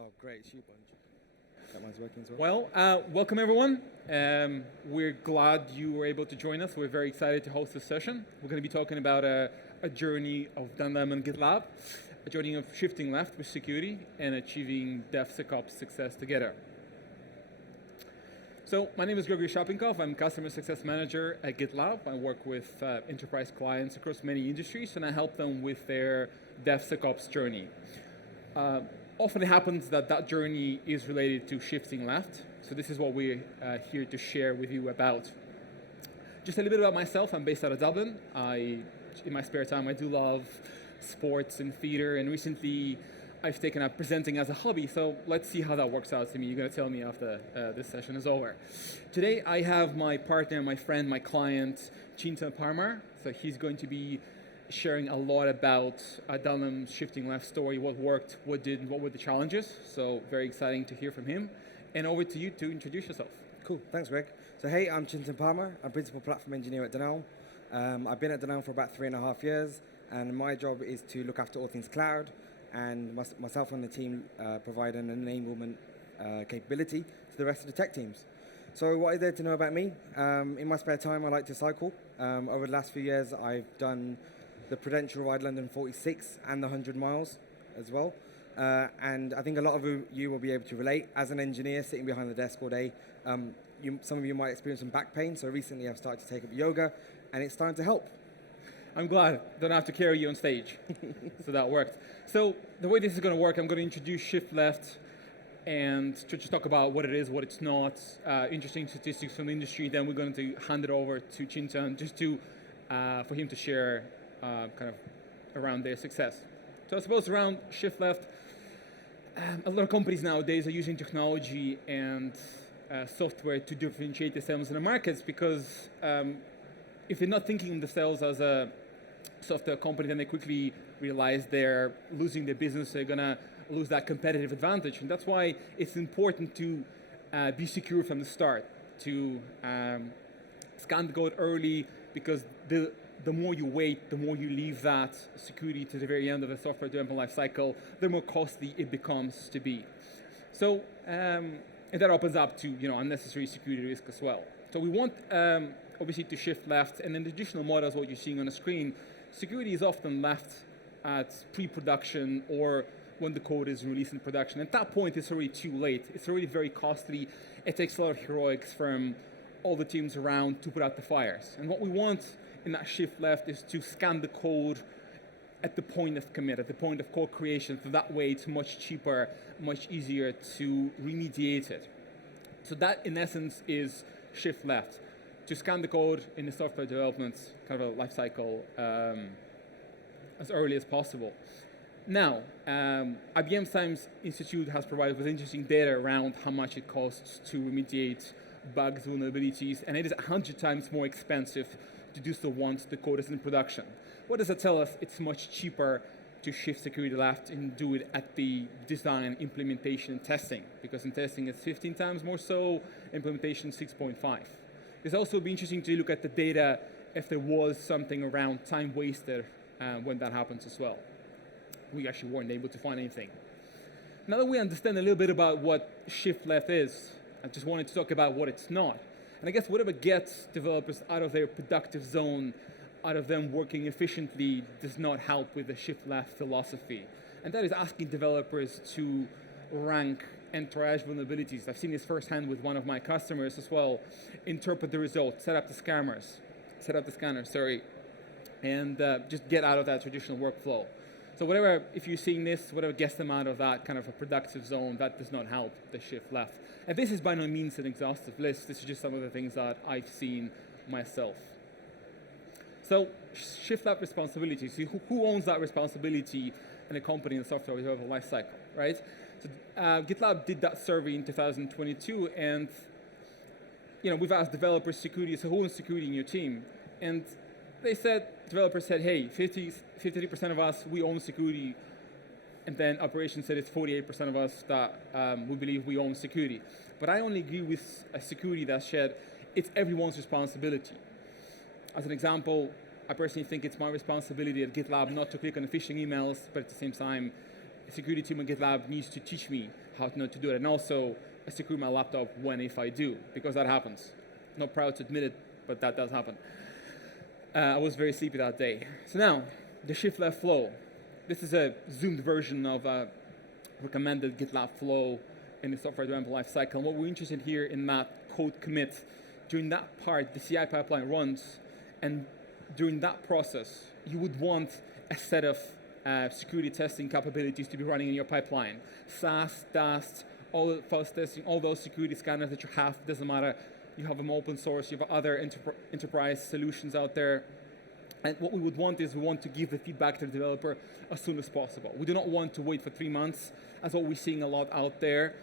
Oh, great. Shoe bunch. That one's working as well. Well, welcome everyone. We're glad you were able to join us. We're very excited to host this session. We're going to be talking about a journey of GitLab and GitLab, a journey of shifting left with security and achieving DevSecOps success together. So my name is Gregory Shapinkov. I'm Customer Success Manager at GitLab. I work with enterprise clients across many industries, and I help them with their DevSecOps journey. Often it happens that that journey is related to shifting left. So this is what we're here to share with you about. Just a little bit about myself. I'm based out of Dublin. In my spare time, I do love sports and theater, and recently I've taken up presenting as a hobby, so let's see how that works out to me. You're going to tell me after this session is over. Today I have my partner, my friend, my client, Chintan Parmar. So he's going to be sharing a lot about Dunham's shifting left story, what worked, what didn't, what were the challenges. So very exciting to hear from him. And over to you to introduce yourself. Cool. Thanks, Greg. So hey, I'm Chintan Parmar. I'm Principal Platform Engineer at Dunham. I've been at Dunham for about 3.5 years, and my job is to look after all things cloud, and myself and the team provide an enablement capability to the rest of the tech teams. So what is there to know about me? In my spare time, I like to cycle. Over the last few years, I've done the Prudential Ride London 46 and the 100 miles as well. And I think a lot of you will be able to relate. As an engineer sitting behind the desk all day, some of you might experience some back pain. So recently I've started to take up yoga, and it's starting to help. I'm glad. Don't have to carry you on stage. So that worked. So the way this is going to work, I'm going to introduce shift left and to just talk about what it is, what it's not, interesting statistics from the industry. Then we're going to hand it over to Chintan just to for him to share kind of around their success. So I suppose around shift left, a lot of companies nowadays are using technology and software to differentiate themselves in the markets, because if they're not thinking of themselves as a software company, then they quickly realize they're losing their business, they're gonna lose that competitive advantage. And that's why it's important to be secure from the start, to scan the code early, because the more you wait, the more you leave that security to the very end of the software development life cycle, the more costly it becomes to be. So, and that opens up to unnecessary security risk as well. So we want obviously to shift left, and in the additional models, what you're seeing on the screen, security is often left at pre-production or when the code is released in production. At that point, it's already too late. It's already very costly. It takes a lot of heroics from all the teams around to put out the fires. And what we want in that shift left is to scan the code at the point of commit, at the point of code creation, so that way it's much cheaper, much easier to remediate it. So that, in essence, is shift left, to scan the code in the software development kind of a life cycle as early as possible. Now, IBM Science Institute has provided with interesting data around how much it costs to remediate bugs, vulnerabilities, and it is 100 times more expensive to do so once the code is in production. What does that tell us? It's much cheaper to shift security left and do it at the design, implementation, and testing, because in testing it's 15 times more so, implementation 6.5. It's also be interesting to look at the data if there was something around time wasted when that happens as well. We actually weren't able to find anything. Now that we understand a little bit about what shift left is, I just wanted to talk about what it's not. And I guess whatever gets developers out of their productive zone, out of them working efficiently, does not help with the shift left philosophy. And that is asking developers to rank and triage vulnerabilities. I've seen this firsthand with one of my customers as well. Interpret the results, set up the scanners, and just get out of that traditional workflow. So whatever, if you're seeing this, whatever gets them out of that kind of a productive zone, that does not help the shift left. And this is by no means an exhaustive list. This is just some of the things that I've seen myself. So shift left responsibility. So who owns that responsibility in a company in the software development lifecycle, right? So GitLab did that survey in 2022, and we've asked developers security, so who owns security in your team? And developers said, hey, 53% of us, we own security. And then operations said it's 48% of us that we believe we own security. But I only agree with a security that said it's everyone's responsibility. As an example, I personally think it's my responsibility at GitLab not to click on the phishing emails, but at the same time, the security team at GitLab needs to teach me how to know to do it, and also I secure my laptop when if I do, because that happens. Not proud to admit it, but that does happen. I was very sleepy that day. So now, the shift left flow. This is a zoomed version of a recommended GitLab flow in the software development lifecycle. And what we're interested here in that code commit, during that part, the CI pipeline runs, and during that process, you would want a set of security testing capabilities to be running in your pipeline. SAST, DAST, all the fuzz testing, all those security scanners that you have, doesn't matter. You have them open source, you have other enterprise solutions out there. And what we would want is we want to give the feedback to the developer as soon as possible. We do not want to wait for 3 months. That's what we're seeing a lot out there.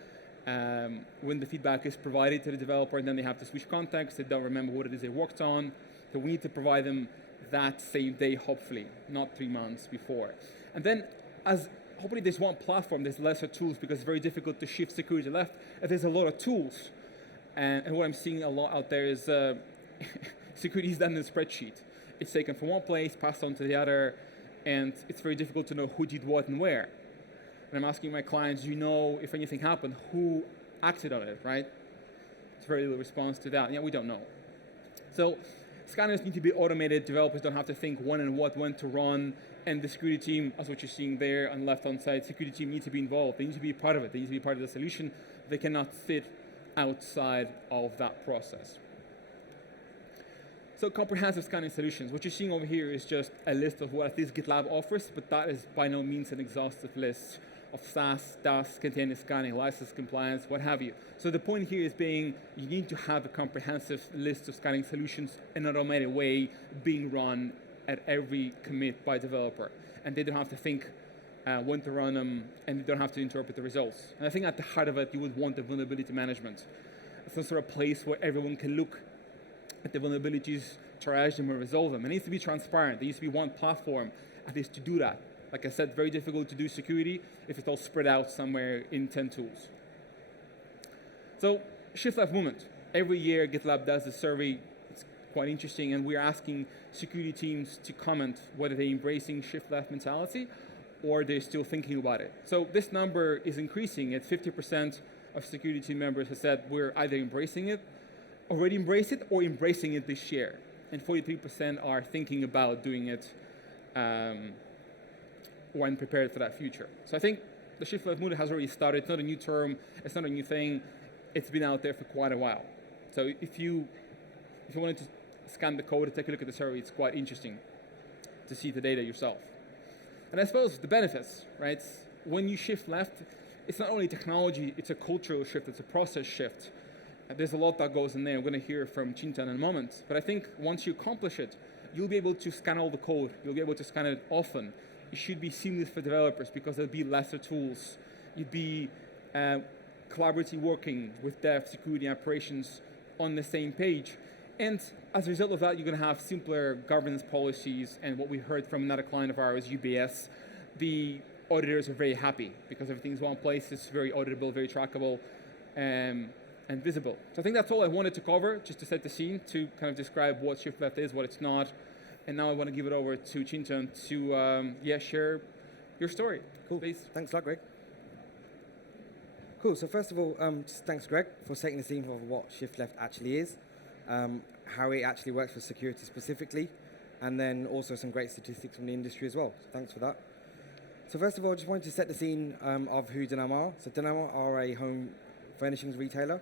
When the feedback is provided to the developer and then they have to switch context, they don't remember what it is they worked on. So we need to provide them that same day, hopefully, not 3 months before. And then as hopefully there's one platform, there's lesser tools because it's very difficult to shift security left. And there's a lot of tools. And what I'm seeing a lot out there is security is done in a spreadsheet. It's taken from one place, passed on to the other, and it's very difficult to know who did what and where. And I'm asking my clients, do you know if anything happened, who acted on it, right? It's very little response to that. Yeah, we don't know. So scanners need to be automated. Developers don't have to think when and what, when to run. And the security team, as what you're seeing there on the left-hand side, security team needs to be involved. They need to be part of it. They need to be part of the solution. They cannot sit outside of that process. So comprehensive scanning solutions. What you're seeing over here is just a list of what at least GitLab offers, but that is by no means an exhaustive list of SaaS, DAS, container scanning, license compliance, what have you. So the point here is being, you need to have a comprehensive list of scanning solutions in an automated way being run at every commit by developer. And they don't have to think when to run them, and they don't have to interpret the results. And I think at the heart of it, you would want the vulnerability management. Some sort of place where everyone can look at the vulnerabilities, triage them, and resolve them. It needs to be transparent. There needs to be one platform, at least, to do that. Like I said, very difficult to do security if it's all spread out somewhere in 10 tools. So, shift left movement. Every year, GitLab does a survey. It's quite interesting, and we're asking security teams to comment whether they're embracing shift left mentality or they're still thinking about it. So this number is increasing. At 50% of security team members have said we're either embracing it, already embrace it, or embracing it this year. And 43% are thinking about doing it when prepared for that future. So I think the shift left movement has already started. It's not a new term. It's not a new thing. It's been out there for quite a while. So if you wanted to scan the code and take a look at the survey, it's quite interesting to see the data yourself. And I suppose the benefits, right? When you shift left, it's not only technology, it's a cultural shift, it's a process shift. There's a lot that goes in there. I'm going to hear from Chintan in a moment. But I think once you accomplish it, you'll be able to scan all the code. You'll be able to scan it often. It should be seamless for developers because there'll be lesser tools. You'd be collaboratively working with dev, security, and operations on the same page. And as a result of that, you're going to have simpler governance policies. And what we heard from another client of ours, UBS, the auditors are very happy because everything's one place. It's very auditable, very trackable, and visible. So I think that's all I wanted to cover, just to set the scene, to kind of describe what shift left is, what it's not. And now I want to give it over to Chintan to share your story. Cool. Please. Thanks a lot, Greg. Cool. So first of all, just thanks, Greg, for setting the scene of what shift left actually is, how it actually works for security specifically, and then also some great statistics from the industry as well. So thanks for that. So first of all, I just wanted to set the scene of who Denham are. So Denham are a home furnishings retailer.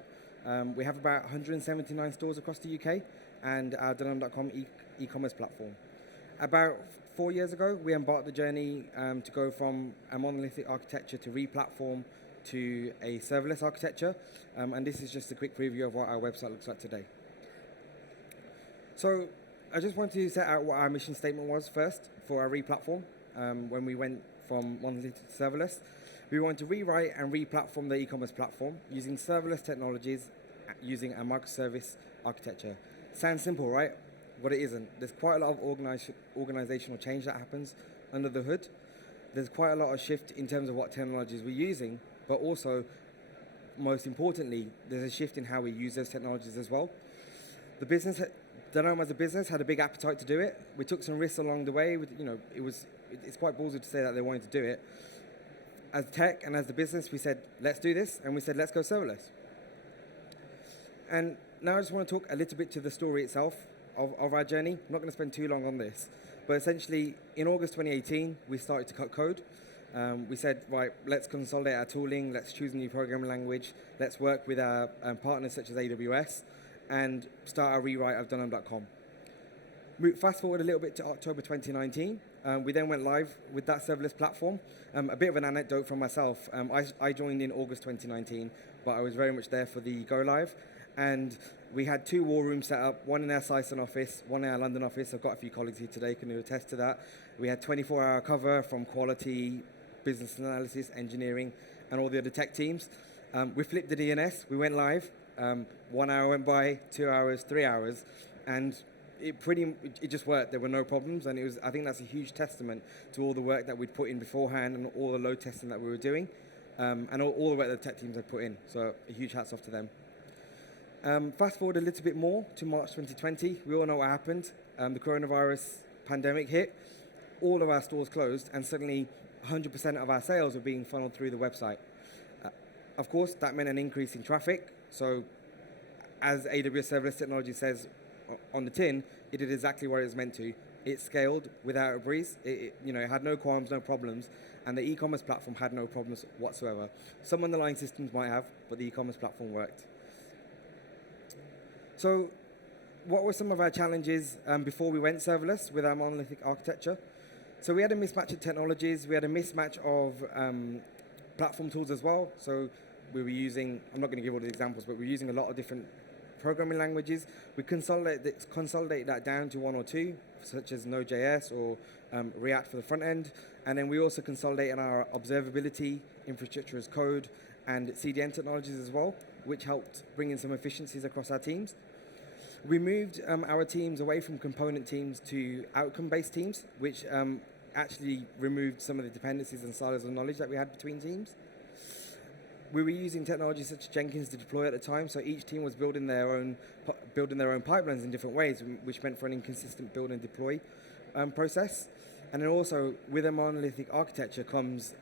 We have about 179 stores across the UK and our Denham.com e-commerce platform. About 4 years ago, we embarked the journey to go from a monolithic architecture to re-platform to a serverless architecture. And this is just a quick preview of what our website looks like today. So I just wanted to set out what our mission statement was first for our re-platform. When we went from monolithic to serverless, we want to rewrite and re-platform the e-commerce platform using serverless technologies, using a microservice architecture. Sounds simple, right? But it isn't. There's quite a lot of organizational change that happens under the hood. There's quite a lot of shift in terms of what technologies we're using, but also, most importantly, there's a shift in how we use those technologies as well. The business, Denham as a business, had a big appetite to do it. We took some risks along the way. It's quite ballsy to say that they wanted to do it. as tech and as the business, we said, let's do this, and we said, let's go serverless. And now I just want to talk a little bit to the story itself of our journey. I'm not going to spend too long on this, but essentially, in August 2018, we started to cut code. We said, right, let's consolidate our tooling, let's choose a new programming language, let's work with our partners such as AWS, and start our rewrite of Dunham.com. Fast forward a little bit to October 2019. We then went live with that serverless platform. A bit of an anecdote from myself. I joined in August 2019, but I was very much there for the go live. And we had 2 war rooms set up, one in our Syson office, one in our London office. I've got a few colleagues here today who can attest to that. We had 24-hour cover from quality, business analysis, engineering, and all the other tech teams. We flipped the DNS, we went live. 1 hour went by, 2 hours, 3 hours, and it just worked. There were no problems, and I think that's a huge testament to all the work that we'd put in beforehand and all the load testing that we were doing, and all the work that the tech teams had put in. So a huge hats off to them. Fast forward a little bit more to March 2020. We all know what happened. The coronavirus pandemic hit. All of our stores closed, and suddenly 100% of our sales were being funneled through the website. Of course, that meant an increase in traffic. So as AWS Serverless Technology says on the tin, it did exactly what it was meant to. It scaled without a breeze. It had no qualms, no problems, and the e-commerce platform had no problems whatsoever. Some underlying systems might have, but the e-commerce platform worked. So what were some of our challenges before we went serverless with our monolithic architecture? So we had a mismatch of technologies. We had a mismatch of platform tools as well. So we were using, I'm not going to give all the examples, but we were using a lot of different programming languages. We consolidate that down to 1 or 2, such as Node.js or React for the front end. And then we also consolidate on our observability, infrastructure as code, and CDN technologies as well, which helped bring in some efficiencies across our teams. We moved our teams away from component teams to outcome-based teams, which actually removed some of the dependencies and silos of knowledge that we had between teams. We were using technologies such as Jenkins to deploy at the time, so each team was building their own pipelines in different ways, which meant for an inconsistent build and deploy process. And then also, with a monolithic architecture comes,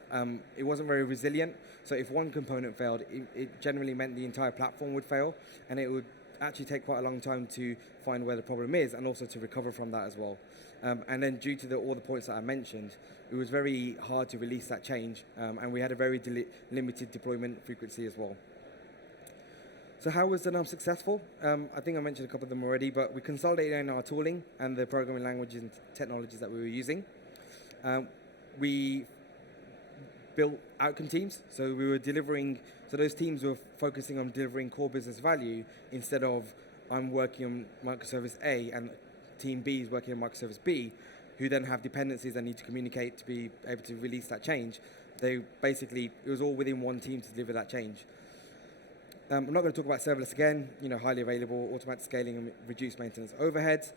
it wasn't very resilient, so if one component failed, it generally meant the entire platform would fail, and it would actually take quite a long time to find where the problem is, and also to recover from that as well. And then due to all the points that I mentioned, it was very hard to release that change, and we had a very limited deployment frequency as well. So how was Dunham successful? I think I mentioned a couple of them already, but we consolidated in our tooling and the programming languages and technologies that we were using. We built outcome teams, so we were delivering, so those teams were focusing on delivering core business value instead of I'm working on microservice A and team B is working on microservice B, who then have dependencies and need to communicate to be able to release that change. It was all within one team to deliver that change. I'm not going to talk about serverless again, highly available, automatic scaling and reduced maintenance overheads.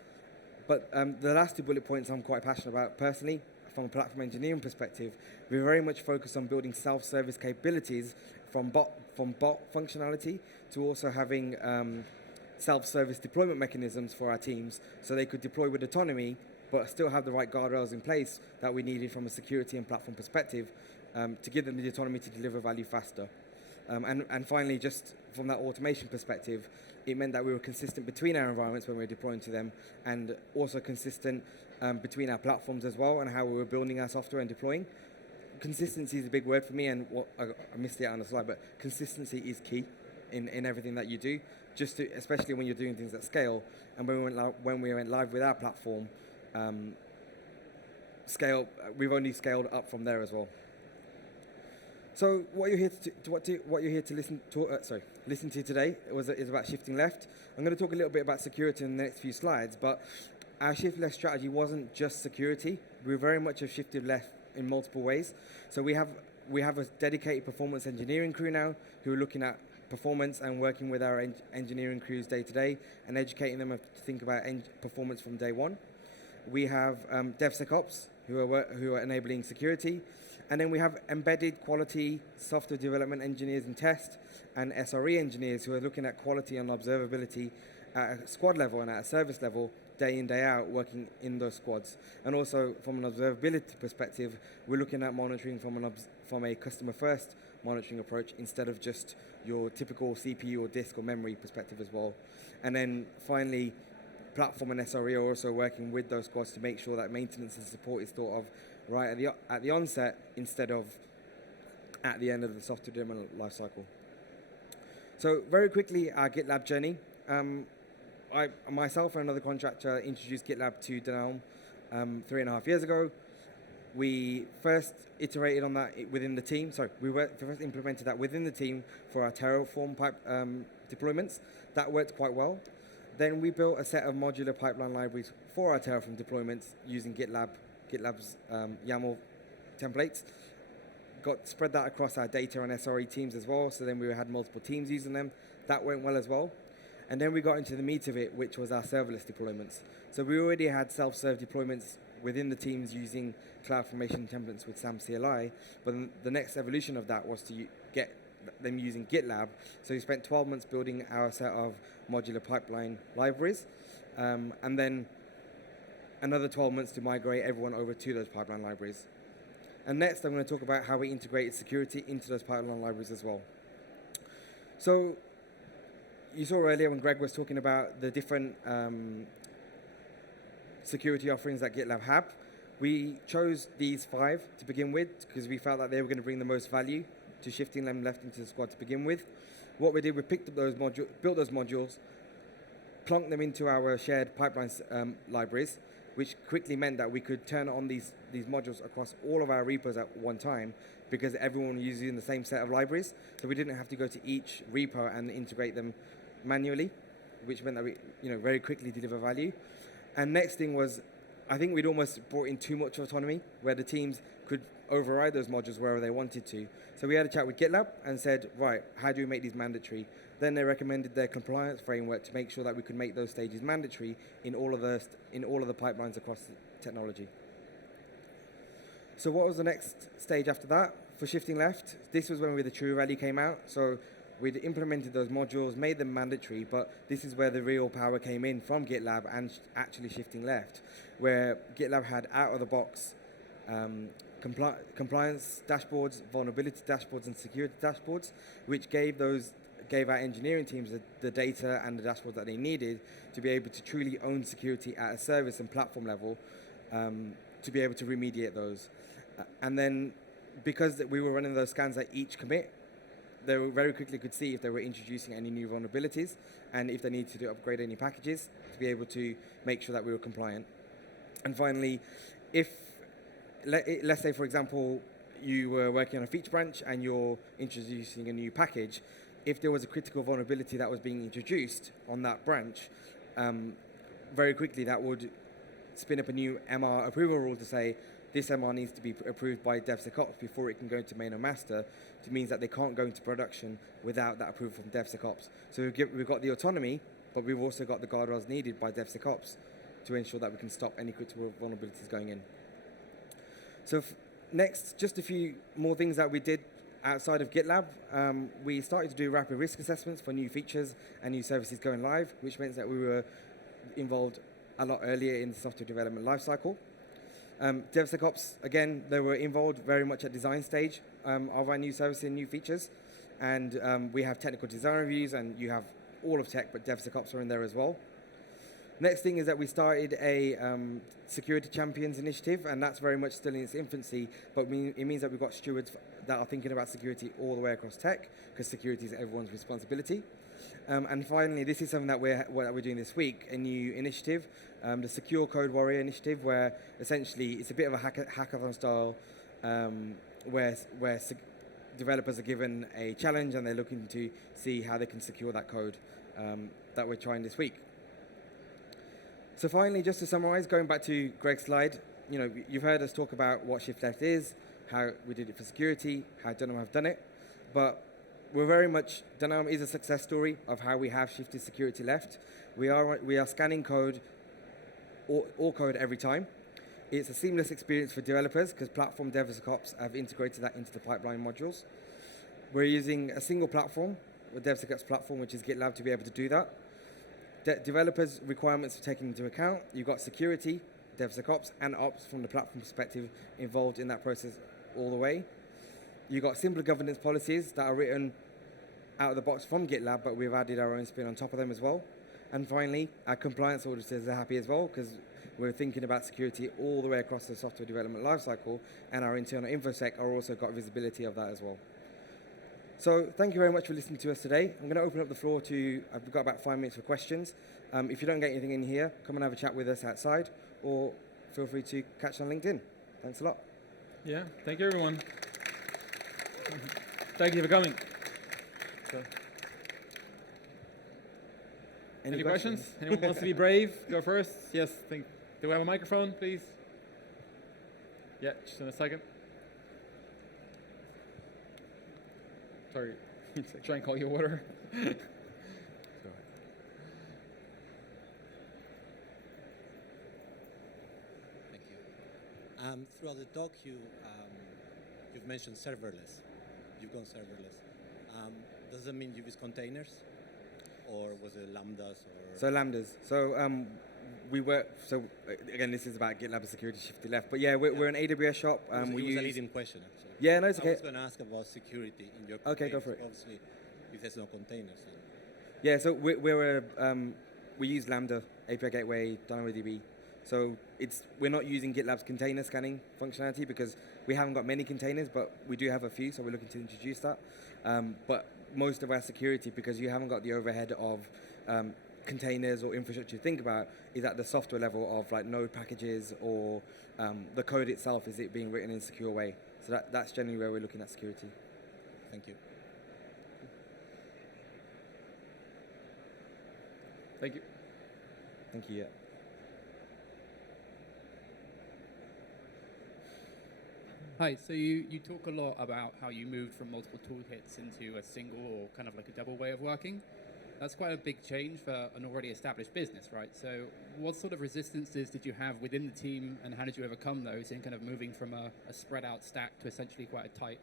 But the last 2 bullet points I'm quite passionate about personally. From a platform engineering perspective, we're very much focused on building self-service capabilities from bot functionality to also having self-service deployment mechanisms for our teams so they could deploy with autonomy but still have the right guardrails in place that we needed from a security and platform perspective to give them the autonomy to deliver value faster. And finally, just from that automation perspective, it meant that we were consistent between our environments when we were deploying to them, and also consistent between our platforms as well and how we were building our software and deploying. Consistency is a big word for me, and I missed it out on the slide, but consistency is key in everything that you do, especially when you're doing things at scale. And when we went live with our platform, we've only scaled up from there as well. So what you're here to listen to today is about shifting left. I'm going to talk a little bit about security in the next few slides, but our shift left strategy wasn't just security. We very much have shifted left in multiple ways. So we have a dedicated performance engineering crew now who are looking at performance and working with our engineering crews day to day and educating them to think about performance from day one. We have DevSecOps who are enabling security. And then we have embedded quality software development engineers and test, and SRE engineers who are looking at quality and observability at a squad level and at a service level day in, day out, working in those squads. And also from an observability perspective, we're looking at monitoring from a customer-first monitoring approach instead of just your typical CPU or disk or memory perspective as well. And then finally, platform and SRE are also working with those squads to make sure that maintenance and support is thought of right at the onset instead of at the end of the software development lifecycle. So very quickly, our GitLab journey. I myself and another contractor introduced GitLab to Denelm 3.5 years ago. We first iterated on that within the team. Sorry, we first implemented that within the team for our Terraform pipe deployments. That worked quite well. Then we built a set of modular pipeline libraries for our Terraform deployments using GitLab's YAML templates. Spread that across our data and SRE teams as well. So then we had multiple teams using them. That went well as well. And then we got into the meat of it, which was our serverless deployments. So we already had self-serve deployments within the teams using CloudFormation templates with SAM CLI, but the next evolution of that was to get them using GitLab. So we spent 12 months building our set of modular pipeline libraries, and then another 12 months to migrate everyone over to those pipeline libraries. And next, I'm going to talk about how we integrated security into those pipeline libraries as well. So you saw earlier when Greg was talking about the different security offerings that GitLab have. We chose these 5 to begin with because we felt that they were going to bring the most value to shifting them left into the squad to begin with. What we did, we picked up those modules, built those modules, plunked them into our shared pipelines libraries, which quickly meant that we could turn on these modules across all of our repos at one time because everyone was using the same set of libraries. So we didn't have to go to each repo and integrate them manually, which meant that we very quickly deliver value. And next thing was, I think we'd almost brought in too much autonomy where the teams could override those modules wherever they wanted to. So we had a chat with GitLab and said, right, how do we make these mandatory? Then they recommended their compliance framework to make sure that we could make those stages mandatory in all of the pipelines across the technology. So what was the next stage after that? For shifting left, this was when the True Value came out. So we'd implemented those modules, made them mandatory, but this is where the real power came in from GitLab and actually shifting left, where GitLab had out-of-the-box compliance dashboards, vulnerability dashboards, and security dashboards, which gave our engineering teams the data and the dashboards that they needed to be able to truly own security at a service and platform level to be able to remediate those. And then because we were running those scans at each commit, they very quickly could see if they were introducing any new vulnerabilities and if they needed to upgrade any packages to be able to make sure that we were compliant. And finally, let's say, for example, you were working on a feature branch and you're introducing a new package, if there was a critical vulnerability that was being introduced on that branch, very quickly that would spin up a new MR approval rule to say, this MR needs to be approved by DevSecOps before it can go into main or master, which means that they can't go into production without that approval from DevSecOps. So we've got the autonomy, but we've also got the guardrails needed by DevSecOps to ensure that we can stop any critical vulnerabilities going in. So next, just a few more things that we did outside of GitLab. We started to do rapid risk assessments for new features and new services going live, which meant that we were involved a lot earlier in the software development lifecycle. DevSecOps, again, they were involved very much at design stage of our new services and new features. And we have technical design reviews, and you have all of tech, but DevSecOps are in there as well. Next thing is that we started a security champions initiative, and that's very much still in its infancy, but it means that we've got stewards that are thinking about security all the way across tech, because security is everyone's responsibility. And finally, this is something that we're doing this week, a new initiative, the Secure Code Warrior initiative, where essentially it's a bit of a hackathon style, where developers are given a challenge and they're looking to see how they can secure that code that we're trying this week. So finally, just to summarize, going back to Greg's slide, you've heard us talk about what shift left is, how we did it for security, how Denelm have done it, but we're very much, Denelm is a success story of how we have shifted security left. We are scanning code, all code every time. It's a seamless experience for developers because platform DevSecOps have integrated that into the pipeline modules. We're using a single platform, the DevSecOps platform, which is GitLab, to be able to do that. developers' requirements are taken into account. You've got security, DevSecOps, and ops from the platform perspective involved in that process all the way. You've got simple governance policies that are written out of the box from GitLab, but we've added our own spin on top of them as well. And finally, our compliance auditors are happy as well, because we're thinking about security all the way across the software development lifecycle, and our internal InfoSec are also got visibility of that as well. So thank you very much for listening to us today. I'm going to open up the floor to, we've got about 5 minutes for questions. If you don't get anything in here, come and have a chat with us outside, or feel free to catch us on LinkedIn. Thanks a lot. Yeah, thank you, everyone. Thank you for coming. So. Any questions? Anyone wants to be brave? Go first. Yes. Do we have a microphone, please? Yeah, just in a second. Sorry, try and call you water. Thank you. Throughout the talk, you've mentioned serverless. You've gone serverless. Does that mean you use containers, or was it lambdas? Or So lambdas. So we work. So again, this is about GitLab security shift to left. But yeah, we're an AWS shop. it was use a leading question, actually. Yeah, no, it's okay. I was going to ask about security in your Okay, go for it. Obviously, if there's no containers. Yeah, so we use Lambda, API Gateway, DynamoDB. So we're not using GitLab's container scanning functionality because we haven't got many containers, but we do have a few, so we're looking to introduce that. But most of our security, because you haven't got the overhead of containers or infrastructure to think about, is at the software level of like node packages or the code itself, is it being written in a secure way. So that's generally where we're looking at security. Thank you. Thank you. Thank you, yeah. Hi, so you talk a lot about how you moved from multiple toolkits into a single or kind of like a double way of working. That's quite a big change for an already established business, right? So what sort of resistances did you have within the team, and how did you overcome those in kind of moving from a spread out stack to essentially quite a tight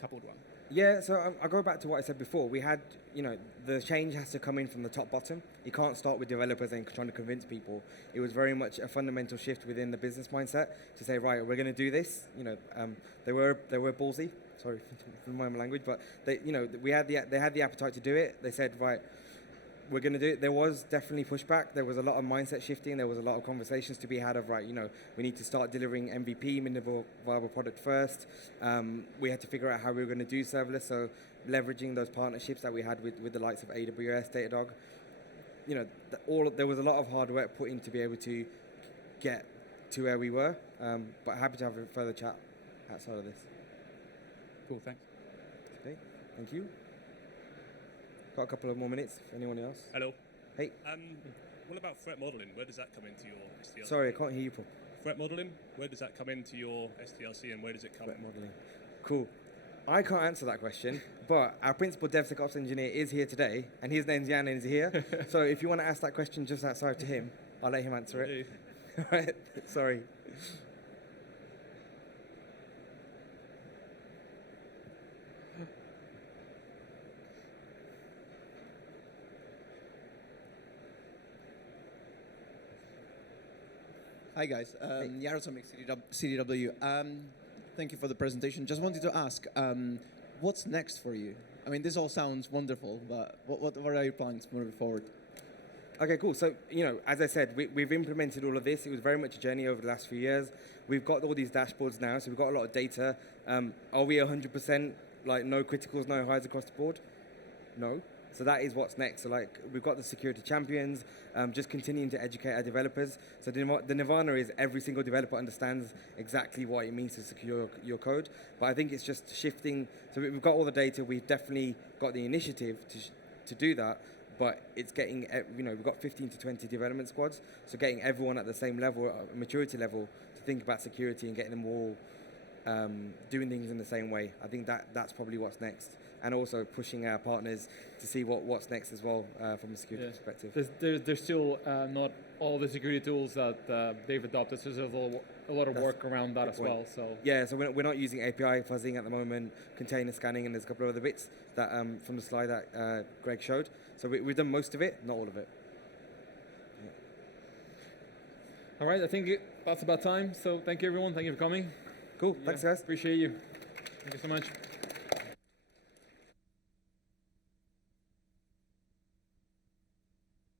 coupled one? Yeah, so I'll go back to what I said before. We had, the change has to come in from the top bottom. You can't start with developers and trying to convince people. It was very much a fundamental shift within the business mindset to say, right, we're going to do this. They were ballsy. Sorry for my language, but they had the appetite to do it. They said, right, we're going to do it. There was definitely pushback. There was a lot of mindset shifting. There was a lot of conversations to be had of, right, we need to start delivering MVP, minimal viable product first. We had to figure out how we were going to do serverless, so leveraging those partnerships that we had with the likes of AWS, Datadog. There was a lot of hard work put in to be able to get to where we were, but happy to have a further chat outside of this. Cool, thanks. Okay, thank you. Got a couple of more minutes if anyone else. Hello. Hey. What about threat modeling? Where does that come into your SDLC? Sorry, I can't hear you properly. Threat modeling, where does that come into your SDLC and where does it come Threat modeling. Cool. I can't answer that question, but our principal DevSecOps engineer is here today, and his name's Jan and he's here. So if you want to ask that question just outside to him, I'll let him answer it. All right. Sorry. Hi guys, Yaroslav, CDW. Thank you for the presentation. Just wanted to ask, what's next for you? I mean, this all sounds wonderful, but what are your plans moving forward? Okay, cool. So, as I said, we've implemented all of this. It was very much a journey over the last few years. We've got all these dashboards now, so we've got a lot of data. Are we 100% like no criticals, no highs across the board? No. So that is what's next. So we've got the security champions, just continuing to educate our developers. So the nirvana is every single developer understands exactly what it means to secure your code. But I think it's just shifting. So we've got all the data. We've definitely got the initiative to do that. But it's getting, we've got 15 to 20 development squads. So getting everyone at the same level, maturity level, to think about security and getting them all doing things in the same way. I think that's probably what's next. And also pushing our partners to see what's next as well from a security perspective. There's still not all the security tools that they've adopted, so there's a lot of work around that as well. So yeah, so we're not using API fuzzing at the moment, container scanning, and there's a couple of other bits that from the slide that Greg showed. So we've done most of it, not all of it. All right, I think that's about time. So thank you, everyone. Thank you for coming. Cool. Thanks, guys. Appreciate you. Thank you so much.